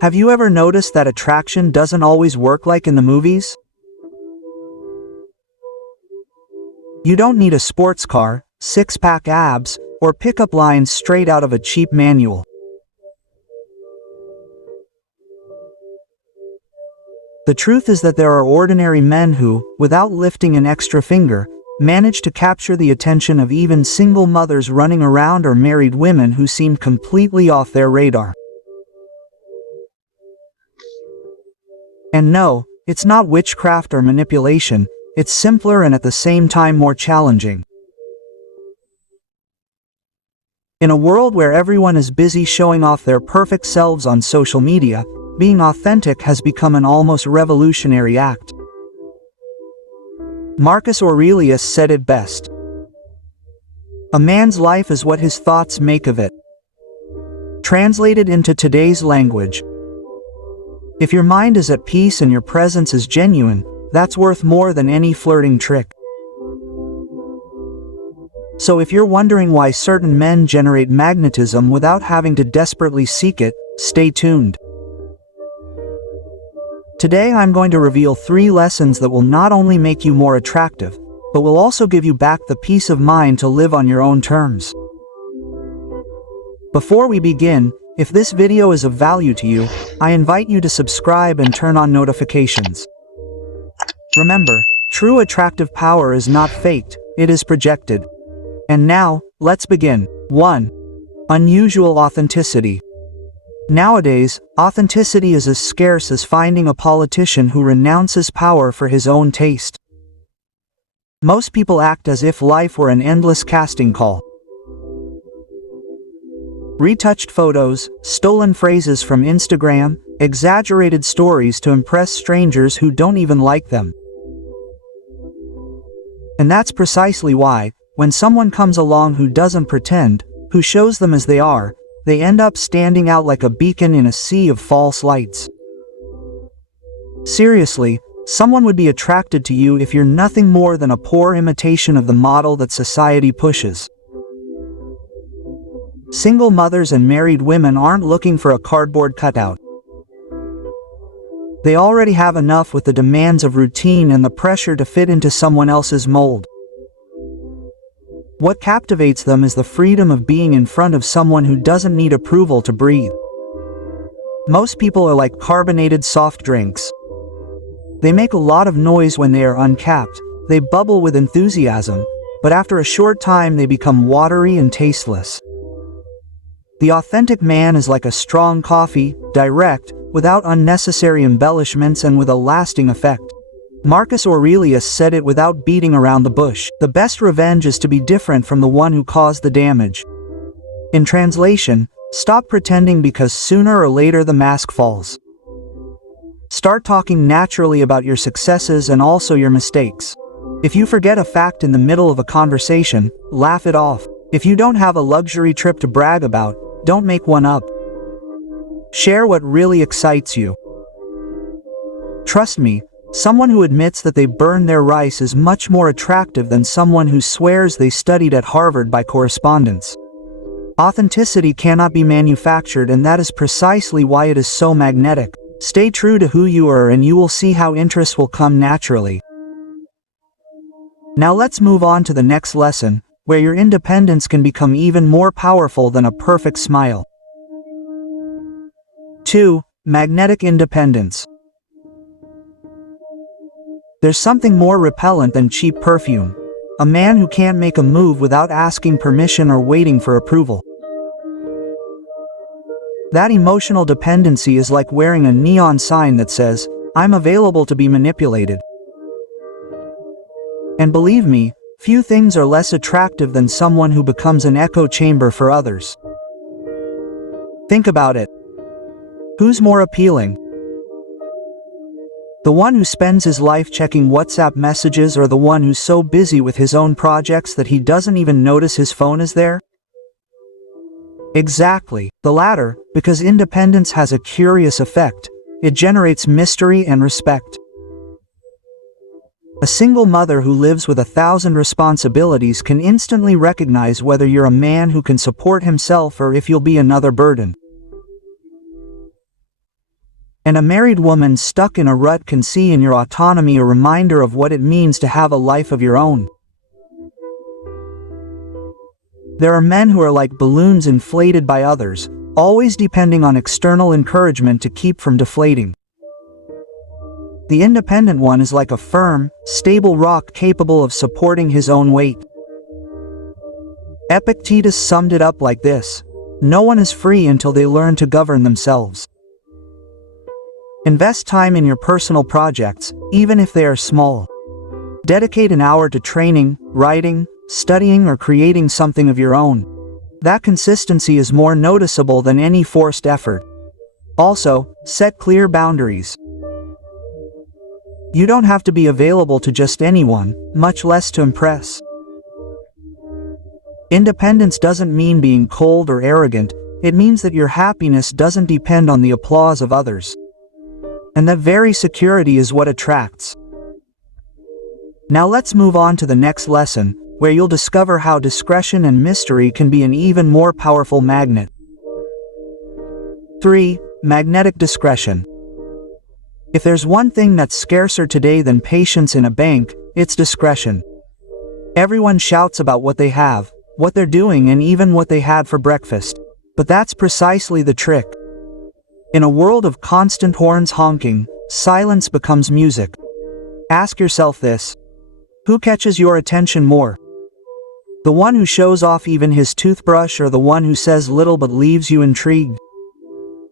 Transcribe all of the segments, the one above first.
Have you ever noticed that attraction doesn't always work like in the movies? You don't need a sports car, six-pack abs, or pickup lines straight out of a cheap manual. The truth is that there are ordinary men who, without lifting an extra finger, manage to capture the attention of even single mothers running around or married women who seemed completely off their radar. And no, it's not witchcraft or manipulation, it's simpler and at the same time more challenging. In a world where everyone is busy showing off their perfect selves on social media, being authentic has become an almost revolutionary act. Marcus Aurelius said it best. A man's life is what his thoughts make of it. Translated into today's language, if your mind is at peace and your presence is genuine, that's worth more than any flirting trick. So if you're wondering why certain men generate magnetism without having to desperately seek it, stay tuned. Today I'm going to reveal 3 lessons that will not only make you more attractive, but will also give you back the peace of mind to live on your own terms. Before we begin, if this video is of value to you, I invite you to subscribe and turn on notifications. Remember, true attractive power is not faked, it is projected. And now, let's begin. 1. Unusual authenticity. Nowadays, authenticity is as scarce as finding a politician who renounces power for his own taste. Most people act as if life were an endless casting call. Retouched photos, stolen phrases from Instagram, exaggerated stories to impress strangers who don't even like them. And that's precisely why, when someone comes along who doesn't pretend, who shows them as they are, they end up standing out like a beacon in a sea of false lights. Seriously, someone would be attracted to you if you're nothing more than a poor imitation of the model that society pushes. Single mothers and married women aren't looking for a cardboard cutout. They already have enough with the demands of routine and the pressure to fit into someone else's mold. What captivates them is the freedom of being in front of someone who doesn't need approval to breathe. Most people are like carbonated soft drinks. They make a lot of noise when they are uncapped, they bubble with enthusiasm, but after a short time they become watery and tasteless. The authentic man is like a strong coffee, direct, without unnecessary embellishments and with a lasting effect. Marcus Aurelius said it without beating around the bush. The best revenge is to be different from the one who caused the damage. In translation, stop pretending because sooner or later the mask falls. Start talking naturally about your successes and also your mistakes. If you forget a fact in the middle of a conversation, laugh it off. If you don't have a luxury trip to brag about, don't make one up. Share what really excites you. Trust me, someone who admits that they burned their rice is much more attractive than someone who swears they studied at Harvard by correspondence. Authenticity cannot be manufactured, and that is precisely why it is so magnetic. Stay true to who you are and you will see how interest will come naturally. Now let's move on to the next lesson, where your independence can become even more powerful than a perfect smile. 2. Magnetic independence. There's something more repellent than cheap perfume. A man who can't make a move without asking permission or waiting for approval. That emotional dependency is like wearing a neon sign that says, "I'm available to be manipulated." And believe me, few things are less attractive than someone who becomes an echo chamber for others. Think about it. Who's more appealing? The one who spends his life checking WhatsApp messages, or the one who's so busy with his own projects that he doesn't even notice his phone is there? Exactly, the latter, because independence has a curious effect. It generates mystery and respect. A single mother who lives with 1,000 responsibilities can instantly recognize whether you're a man who can support himself or if you'll be another burden. And a married woman stuck in a rut can see in your autonomy a reminder of what it means to have a life of your own. There are men who are like balloons inflated by others, always depending on external encouragement to keep from deflating. The independent one is like a firm, stable rock capable of supporting his own weight. Epictetus summed it up like this: no one is free until they learn to govern themselves. Invest time in your personal projects, even if they are small. Dedicate an hour to training, writing, studying, or creating something of your own. That consistency is more noticeable than any forced effort. Also, set clear boundaries. You don't have to be available to just anyone, much less to impress. Independence doesn't mean being cold or arrogant, it means that your happiness doesn't depend on the applause of others. And that very security is what attracts. Now let's move on to the next lesson, where you'll discover how discretion and mystery can be an even more powerful magnet. 3. Magnetic discretion. If there's one thing that's scarcer today than patience in a bank, it's discretion. Everyone shouts about what they have, what they're doing, and even what they had for breakfast. But that's precisely the trick. In a world of constant horns honking, silence becomes music. Ask yourself this: who catches your attention more? The one who shows off even his toothbrush, or the one who says little but leaves you intrigued?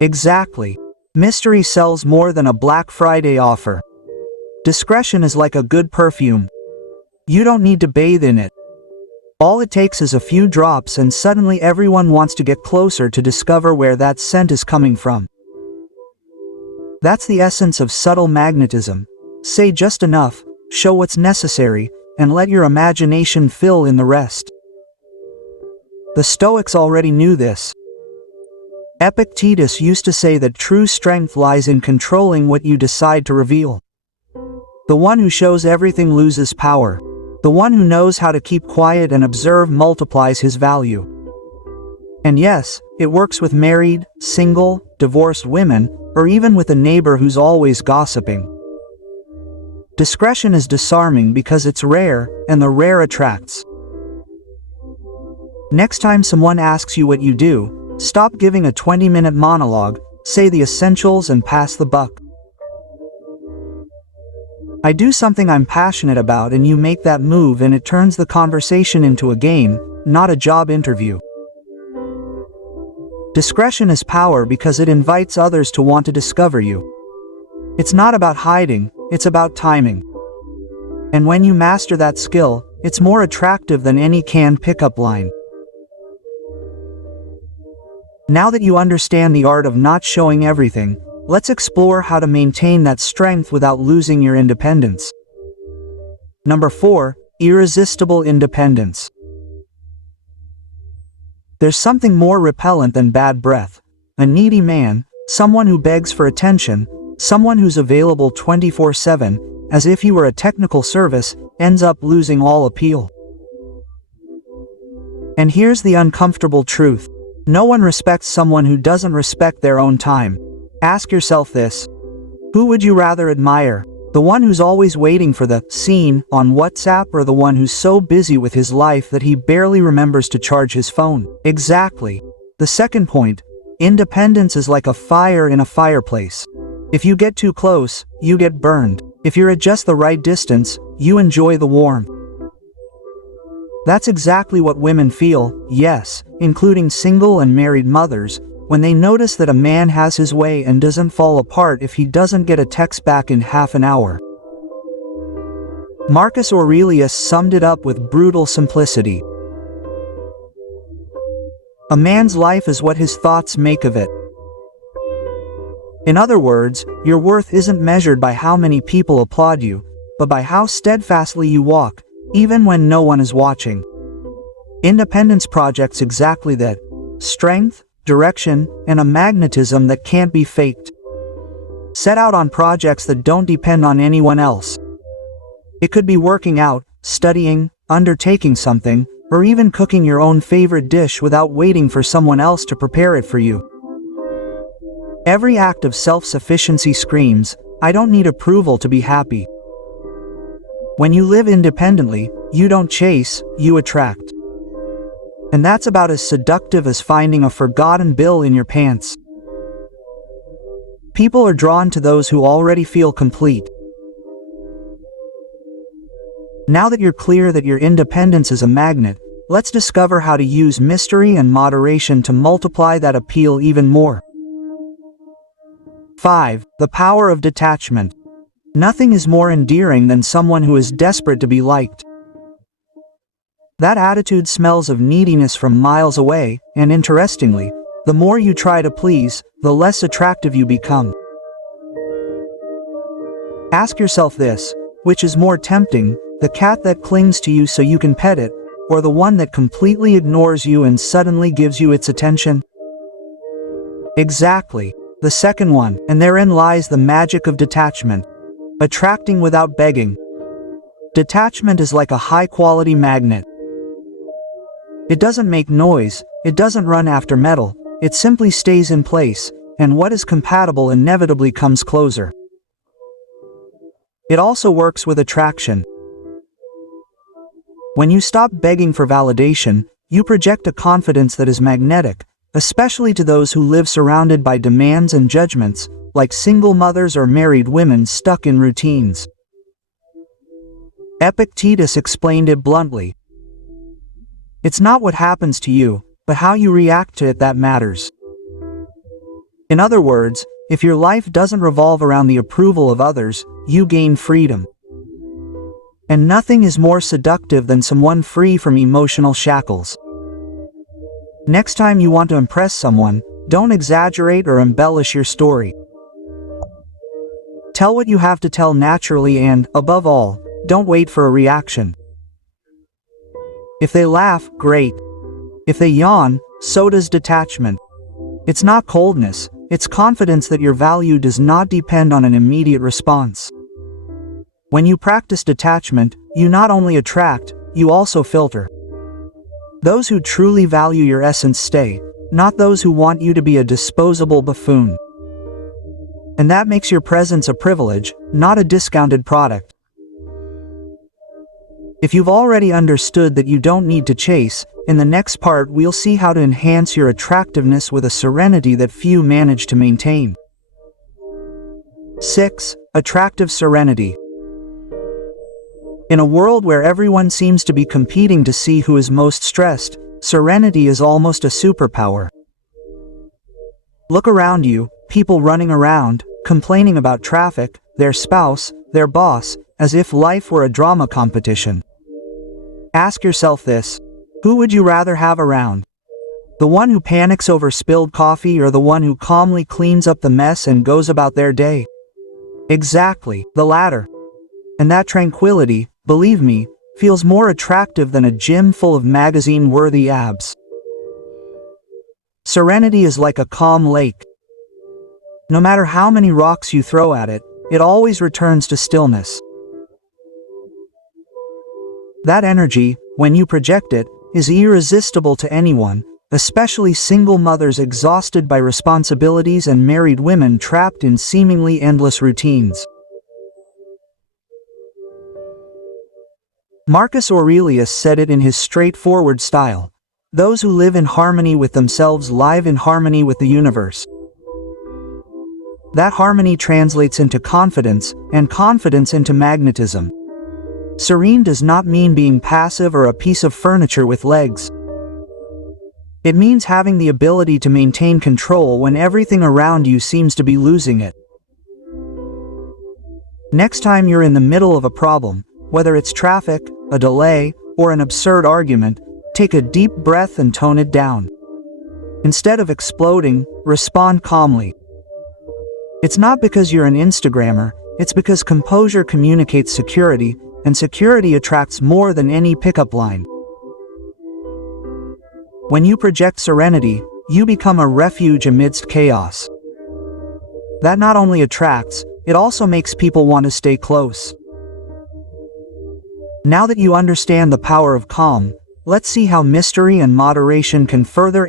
Exactly. Mystery sells more than a Black Friday offer. Discretion is like a good perfume. You don't need to bathe in it. All it takes is a few drops, and suddenly everyone wants to get closer to discover where that scent is coming from. That's the essence of subtle magnetism. Say just enough, show what's necessary, and let your imagination fill in the rest. The Stoics already knew this. Epictetus used to say that true strength lies in controlling what you decide to reveal. The one who shows everything loses power. The one who knows how to keep quiet and observe multiplies his value. And yes, it works with married, single, divorced women, or even with a neighbor who's always gossiping. Discretion is disarming because it's rare, and the rare attracts. Next time someone asks you what you do, stop giving a 20-minute monologue, say the essentials and pass the buck. I do something I'm passionate about, and you make that move, and it turns the conversation into a game, not a job interview. Discretion is power because it invites others to want to discover you. It's not about hiding, it's about timing. And when you master that skill, it's more attractive than any canned pickup line. Now that you understand the art of not showing everything, let's explore how to maintain that strength without losing your independence. Number 4. Irresistible independence. There's something more repellent than bad breath. A needy man, someone who begs for attention, someone who's available 24/7, as if he were a technical service, ends up losing all appeal. And here's the uncomfortable truth. No one respects someone who doesn't respect their own time. Ask yourself this: who would you rather admire? The one who's always waiting for the scene on WhatsApp, or the one who's so busy with his life that he barely remembers to charge his phone? Exactly. The second point: independence is like a fire in a fireplace. If you get too close, you get burned. If you're at just the right distance, you enjoy the warmth. That's exactly what women feel, yes, including single and married mothers, when they notice that a man has his way and doesn't fall apart if he doesn't get a text back in half an hour. Marcus Aurelius summed it up with brutal simplicity. A man's life is what his thoughts make of it. In other words, your worth isn't measured by how many people applaud you, but by how steadfastly you walk, even when no one is watching. Independence projects exactly that: strength, direction, and a magnetism that can't be faked. Set out on projects that don't depend on anyone else. It could be working out, studying, undertaking something, or even cooking your own favorite dish without waiting for someone else to prepare it for you. Every act of self-sufficiency screams, "I don't need approval to be happy." When you live independently, you don't chase, you attract. And that's about as seductive as finding a forgotten bill in your pants. People are drawn to those who already feel complete. Now that you're clear that your independence is a magnet, let's discover how to use mystery and moderation to multiply that appeal even more. 5. The power of detachment. Nothing is more endearing than someone who is desperate to be liked. That attitude smells of neediness from miles away, and interestingly, the more you try to please, the less attractive you become. Ask yourself this: which is more tempting, the cat that clings to you so you can pet it, or the one that completely ignores you and suddenly gives you its attention? Exactly, the second one, and therein lies the magic of detachment. Attracting without begging. Detachment is like a high-quality magnet. It doesn't make noise, it doesn't run after metal, it simply stays in place, and what is compatible inevitably comes closer. It also works with attraction. When you stop begging for validation, you project a confidence that is magnetic, especially to those who live surrounded by demands and judgments, like single mothers or married women stuck in routines. Epictetus explained it bluntly. It's not what happens to you, but how you react to it that matters. In other words, if your life doesn't revolve around the approval of others, you gain freedom. And nothing is more seductive than someone free from emotional shackles. Next time you want to impress someone, don't exaggerate or embellish your story. Tell what you have to tell naturally and, above all, don't wait for a reaction. If they laugh, great. If they yawn, so does detachment. It's not coldness, it's confidence that your value does not depend on an immediate response. When you practice detachment, you not only attract, you also filter. Those who truly value your essence stay, not those who want you to be a disposable buffoon. And that makes your presence a privilege, not a discounted product. If you've already understood that you don't need to chase, in the next part we'll see how to enhance your attractiveness with a serenity that few manage to maintain. 6. Attractive serenity. In a world where everyone seems to be competing to see who is most stressed, serenity is almost a superpower. Look around you, people running around, complaining about traffic, their spouse, their boss, as if life were a drama competition. Ask yourself this: who would you rather have around? The one who panics over spilled coffee or the one who calmly cleans up the mess and goes about their day? Exactly, the latter. And that tranquility, believe me, feels more attractive than a gym full of magazine-worthy abs. Serenity is like a calm lake. No matter how many rocks you throw at it, it always returns to stillness. That energy, when you project it, is irresistible to anyone, especially single mothers exhausted by responsibilities and married women trapped in seemingly endless routines. Marcus Aurelius said it in his straightforward style: "Those who live in harmony with themselves live in harmony with the universe." That harmony translates into confidence, and confidence into magnetism. Serene does not mean being passive or a piece of furniture with legs. It means having the ability to maintain control when everything around you seems to be losing it. Next time you're in the middle of a problem, whether it's traffic, a delay, or an absurd argument, take a deep breath and tone it down. Instead of exploding, respond calmly. It's not because you're an Instagrammer, it's because composure communicates security, and security attracts more than any pickup line. When you project serenity, you become a refuge amidst chaos. That not only attracts, it also makes people want to stay close. Now that you understand the power of calm, let's see how mystery and moderation can further